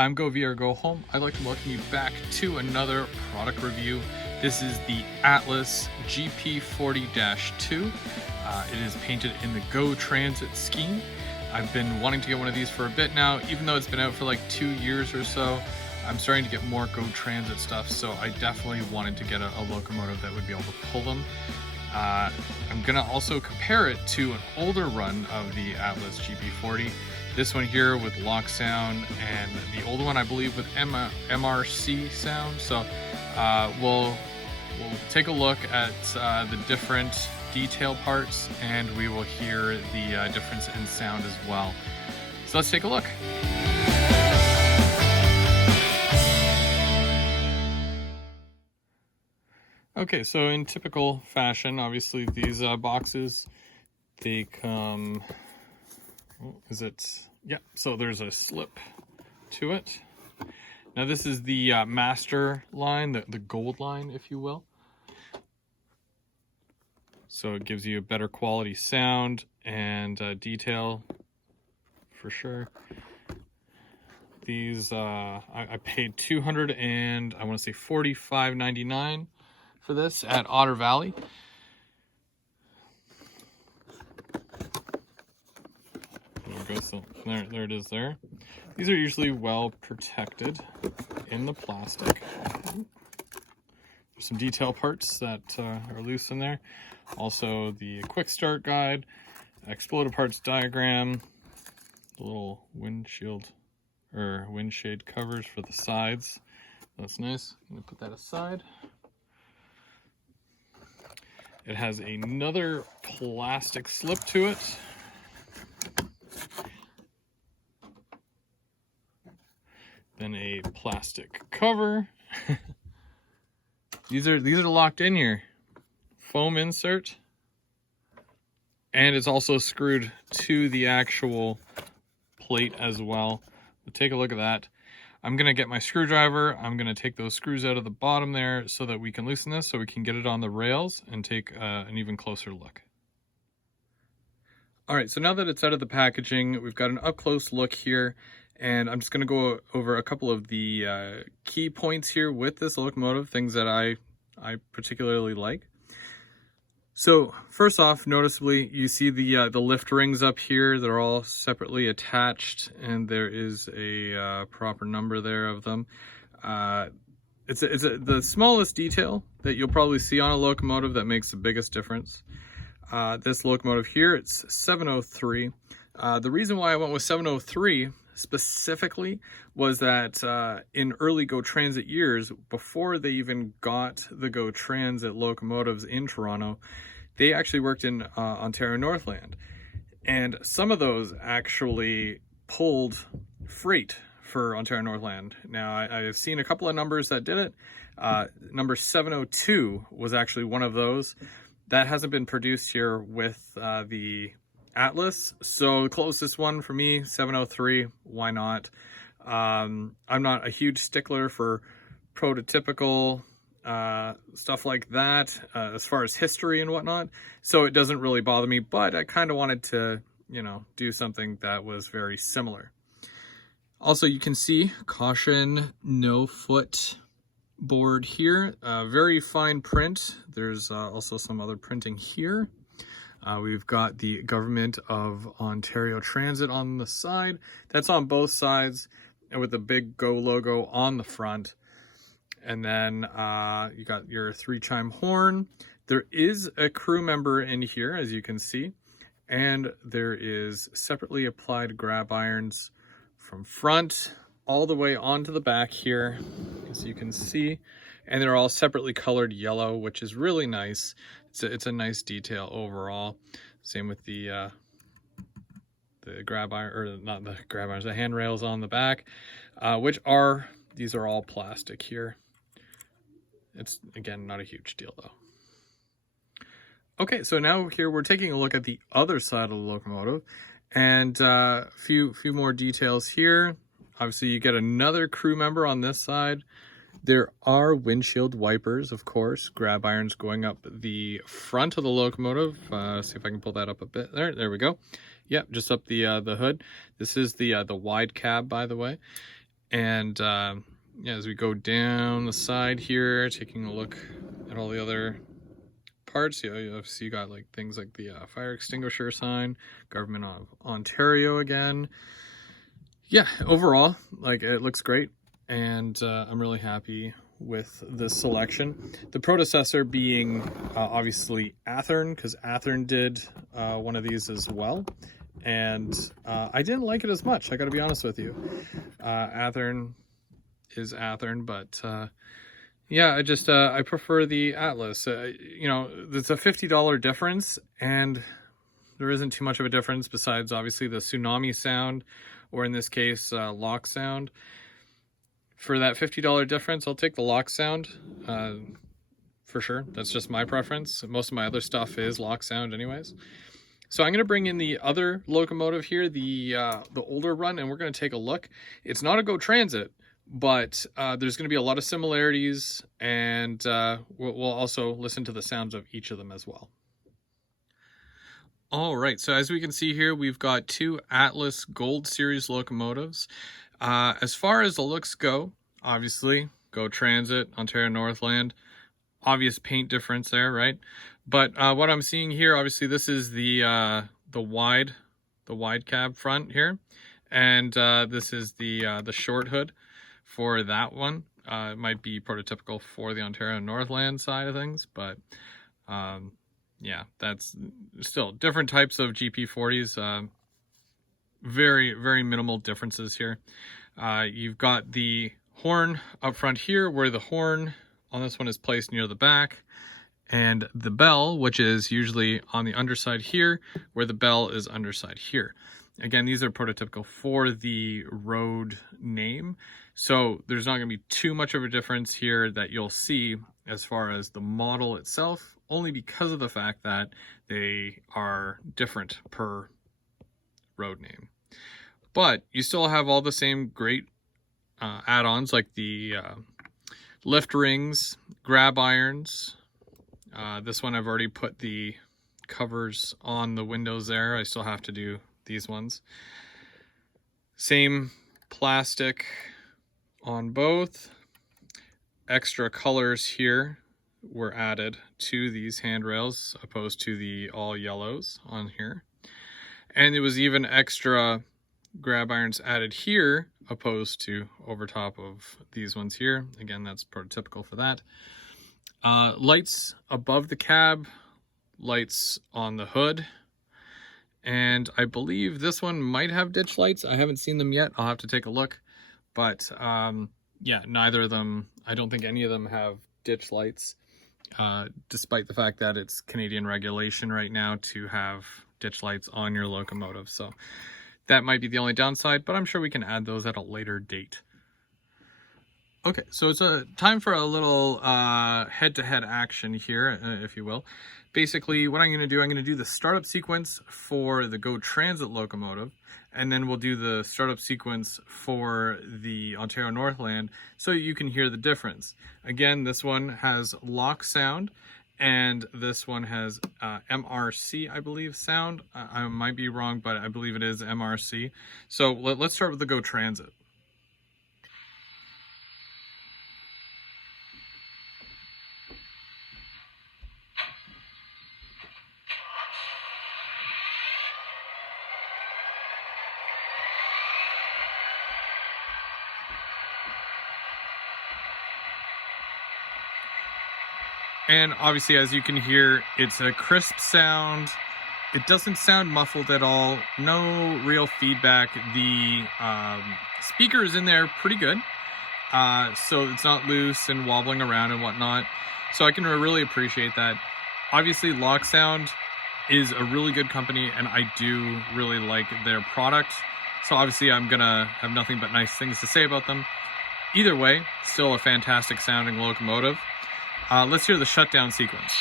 I'm Go VR Go Home. I'd like to welcome you back to another product review. This is the Atlas GP40-2. It is painted in the Go Transit scheme. I've been wanting to get one of these for a bit now, even though it's been out for like 2 years or so. I'm starting to get more Go Transit stuff, so I definitely wanted to get a locomotive that would be able to pull them. I'm gonna also compare it to an older run of the Atlas GP40. This one here with lock sound, and the old one I believe with MRC sound. So we'll take a look at the different detail parts, and we will hear the difference in sound as well. So let's take a look. Okay, so in typical fashion, obviously these boxes, they come, so there's a slip to it. Now this is the master line, the gold line, if you will. So it gives you a better quality sound and detail for sure. These, I paid $245.99 for this at Otter Valley. So there it is there. These are usually well protected in the plastic. There's some detail parts that are loose in there. Also the quick start guide, exploded parts diagram, the little windshield or windshade covers for the sides. That's nice. I'm gonna put that aside. It has another plastic slip to it. Then a plastic cover. These are locked in here. Foam insert. And it's also screwed to the actual plate as well. But take a look at that. I'm gonna get my screwdriver. I'm gonna take those screws out of the bottom there so that we can loosen this, so we can get it on the rails and take an even closer look. All right, so now that it's out of the packaging, we've got an up close look here. And I'm just going to go over a couple of the key points here with this locomotive, things that I particularly like. So first off, noticeably, you see the lift rings up here. They're all separately attached, and there is a proper number there of them. It's the smallest detail that you'll probably see on a locomotive that makes the biggest difference. This locomotive here, it's 703. The reason why I went with 703 specifically was that in early Go Transit years, before they even got the Go Transit locomotives in Toronto, they actually worked in Ontario Northland, and some of those actually pulled freight for Ontario Northland. Now I've seen a couple of numbers that did it. Number 702 was actually one of those. That hasn't been produced here with the Atlas, so the closest one for me, 703. Why not? I'm not a huge stickler for prototypical stuff like that as far as history and whatnot, so it doesn't really bother me, but I kind of wanted to, do something that was very similar. Also, you can see caution, no foot board here, very fine print. There's also some other printing here. We've got the Government of Ontario Transit on the side. That's on both sides, and with the big Go logo on the front. And then you got your 3-chime horn. There is a crew member in here, as you can see. And there is separately applied grab irons from front all the way onto the back here, as you can see. And they're all separately colored yellow, which is really nice. It's a nice detail overall. Same with the grab iron, or not the grab irons, the handrails on the back, these are all plastic here. It's, again, not a huge deal though. Okay, so now here we're taking a look at the other side of the locomotive, and a few more details here. Obviously, you get another crew member on this side. There are windshield wipers, of course, grab irons going up the front of the locomotive. See if I can pull that up a bit. There we go. Yep, just up the hood. This is the wide cab, by the way. And yeah, as we go down the side here, taking a look at all the other parts, you obviously got like things like the fire extinguisher sign, Government of Ontario again. Yeah, overall, like, it looks great, and I'm really happy with this selection. The predecessor being obviously Athearn, because Athearn did one of these as well, and I didn't like it as much, I gotta be honest with you. Athearn is Athearn, but yeah, I prefer the Atlas. You know, there's a $50 difference, and there isn't too much of a difference besides obviously the tsunami sound, or in this case, lock sound. For that $50 difference, I'll take the lock sound for sure. That's just my preference. Most of my other stuff is lock sound anyways. So I'm going to bring in the other locomotive here, the older run, and we're going to take a look. It's not a GO Transit, but there's going to be a lot of similarities, and we'll also listen to the sounds of each of them as well. All right, so as we can see here, we've got two Atlas Gold Series locomotives. As far as the looks go, obviously, GO Transit, Ontario Northland, obvious paint difference there, right? But what I'm seeing here, obviously, this is the wide cab front here, and this is the short hood for that one. It might be prototypical for the Ontario Northland side of things, but yeah, that's still different types of GP40s. Very, very minimal differences here. You've got the horn up front here, where the horn on this one is placed near the back, and the bell, which is usually on the underside here, where the bell is underside here. Again, these are prototypical for the road name, so there's not going to be too much of a difference here that you'll see as far as the model itself, only because of the fact that they are different per road name. But you still have all the same great add-ons, like the lift rings, grab irons. This one I've already put the covers on the windows there. I still have to do these ones. Same plastic on both. Extra colors here were added to these handrails, opposed to the all yellows on here. And it was even extra grab irons added here, opposed to over top of these ones here. Again, that's prototypical for that. Lights above the cab, lights on the hood, and I believe this one might have ditch lights. I haven't seen them yet. I'll have to take a look. But yeah, neither of them, I don't think any of them have ditch lights, despite the fact that it's Canadian regulation right now to have ditch lights on your locomotive. So that might be the only downside, but I'm sure we can add those at a later date. Okay, so it's a time for a little head-to-head action here, if you will. Basically, what I'm going to do the startup sequence for the GO Transit locomotive, and then we'll do the startup sequence for the Ontario Northland, so you can hear the difference. Again, this one has lock sound, and this one has MRC, I believe, sound. I might be wrong, but I believe it is MRC. So let's start with the GO Transit. And obviously, as you can hear, it's a crisp sound. It doesn't sound muffled at all. No real feedback. The speaker is in there pretty good. So it's not loose and wobbling around and whatnot. So I can really appreciate that. Obviously, Lock Sound is a really good company, and I do really like their product. So obviously, I'm going to have nothing but nice things to say about them. Either way, still a fantastic sounding locomotive. Let's hear the shutdown sequence.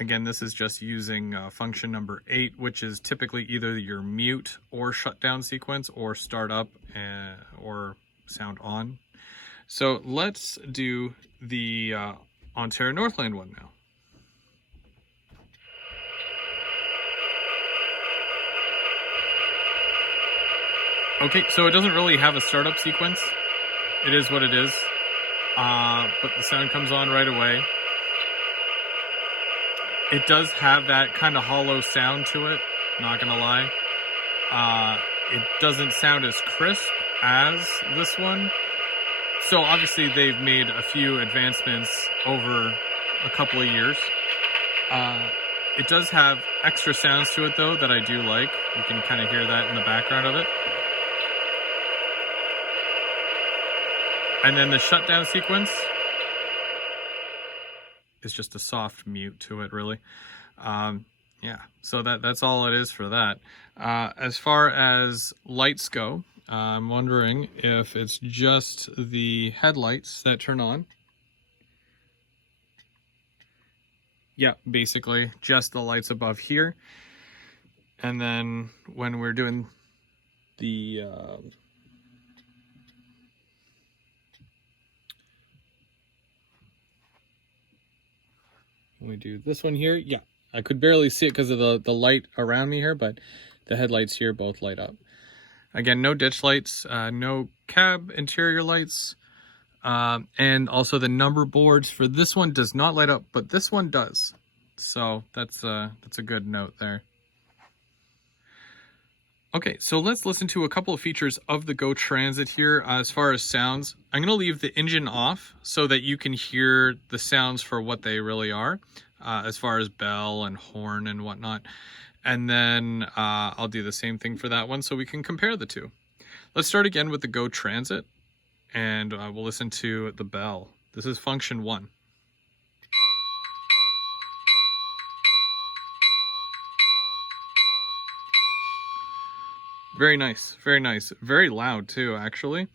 Again, this is just using function number 8, which is typically either your mute or shutdown sequence, or start up or sound on. So let's do the Ontario Northland one now. Okay, so it doesn't really have a startup sequence. It is what it is. But the sound comes on right away. It does have that kind of hollow sound to it, not gonna lie. It doesn't sound as crisp as this one. So obviously they've made a few advancements over a couple of years. It does have extra sounds to it though that I do like. You can kind of hear that in the background of it. And then the shutdown sequence is just a soft mute to it, really. Yeah, so that's all it is for that. As far as lights go, I'm wondering if it's just the headlights that turn on. Yeah, basically just the lights above here. And then when we're doing the when we do this one here, yeah, I could barely see it because of the light around me here, but the headlights here both light up. Again, no ditch lights, no cab interior lights, and also the number boards for this one does not light up, but this one does. So that's a good note there. Okay, so let's listen to a couple of features of the Go Transit here. As far as sounds, I'm going to leave the engine off so that you can hear the sounds for what they really are, as far as bell and horn and whatnot. And then I'll do the same thing for that one so we can compare the two. Let's start again with the Go Transit, and we'll listen to the bell. This is function 1. Very nice, very nice. Very loud too, actually.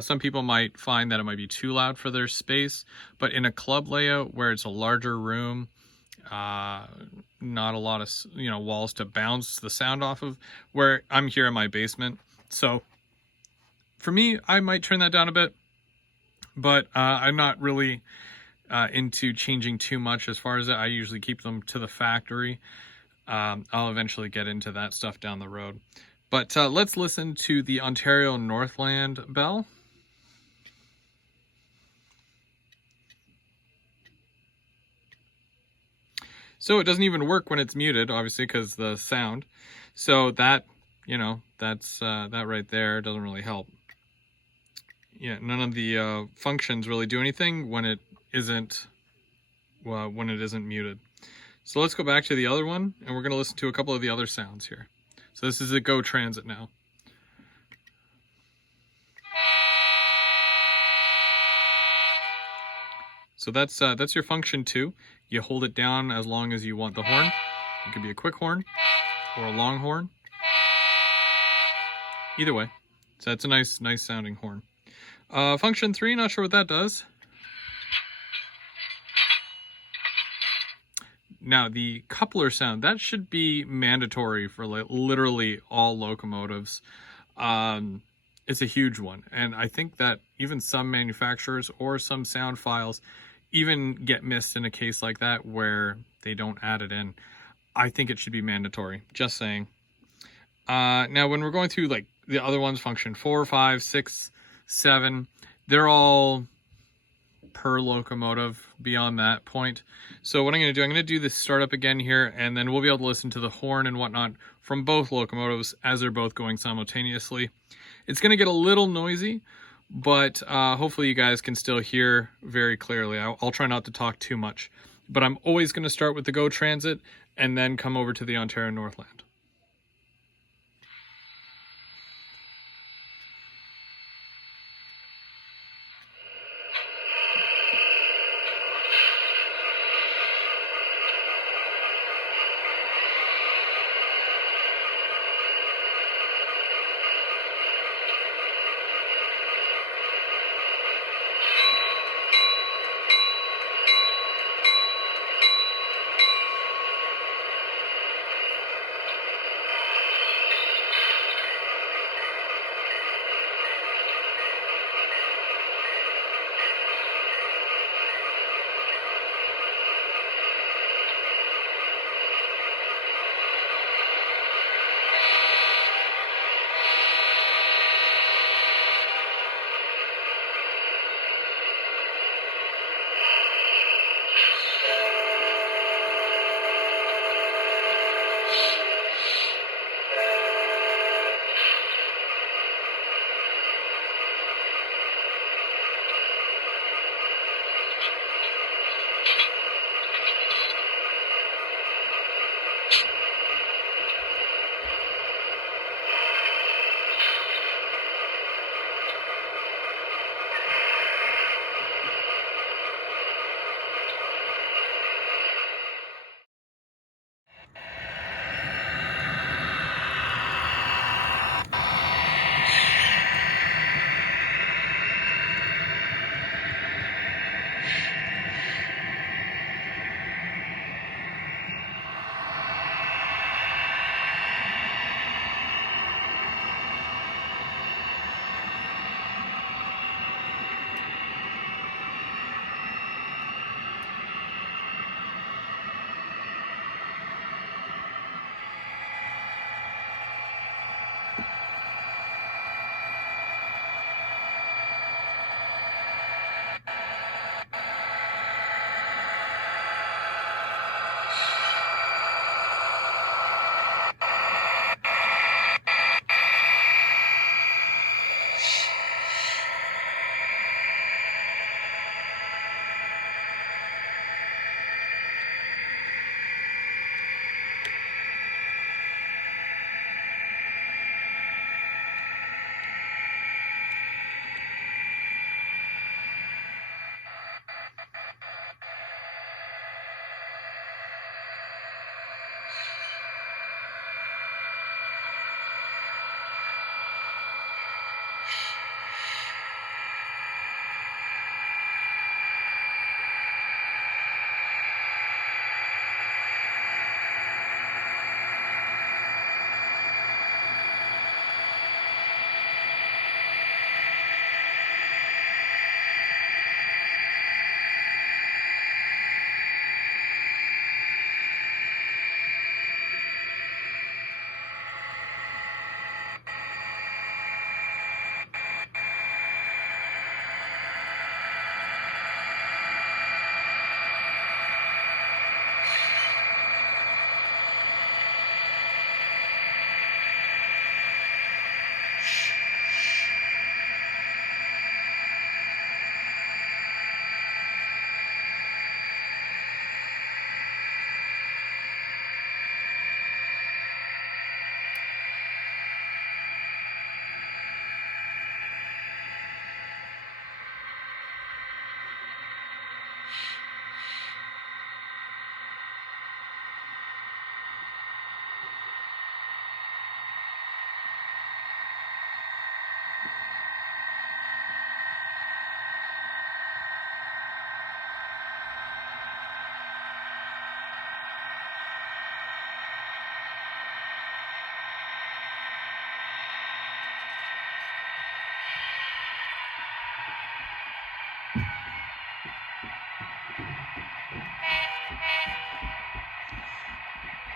Some people might find that it might be too loud for their space, but in a club layout where it's a larger room, not a lot of walls to bounce the sound off of, where I'm here in my basement. So for me, I might turn that down a bit, but I'm not really into changing too much as far as that. I usually keep them to the factory. I'll eventually get into that stuff down the road. But let's listen to the Ontario Northland bell. So it doesn't even work when it's muted, obviously, because the sound. So that, that's that right there doesn't really help. Yeah, none of the functions really do anything when it isn't muted. So let's go back to the other one, and we're going to listen to a couple of the other sounds here. So this is a Go Transit now. So that's your function 2. You hold it down as long as you want the horn. It could be a quick horn or a long horn. Either way. So that's a nice sounding horn. Function 3, not sure what that does. Now the coupler sound, that should be mandatory for literally all locomotives. It's a huge one, and I think that even some manufacturers or some sound files even get missed in a case like that where they don't add it in. I think it should be mandatory, just saying. Now when we're going through like the other ones, function 4, 5, 6, 7, they're all per locomotive beyond that point. So what I'm going to do this startup again here, and then we'll be able to listen to the horn and whatnot from both locomotives as they're both going simultaneously. It's going to get a little noisy, but hopefully you guys can still hear very clearly. I'll try not to talk too much, but I'm always going to start with the Go Transit and then come over to the Ontario Northland.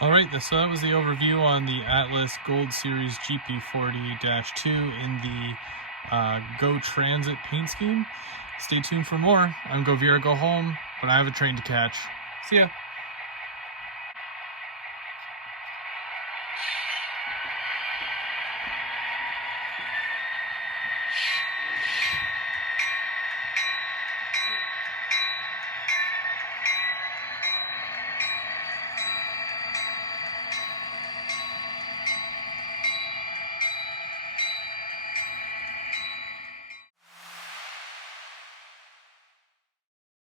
Alright, so that was the overview on the Atlas Gold Series GP40-2 in the Go Transit paint scheme. Stay tuned for more. I'm Go Vera, Go Home, but I have a train to catch. See ya!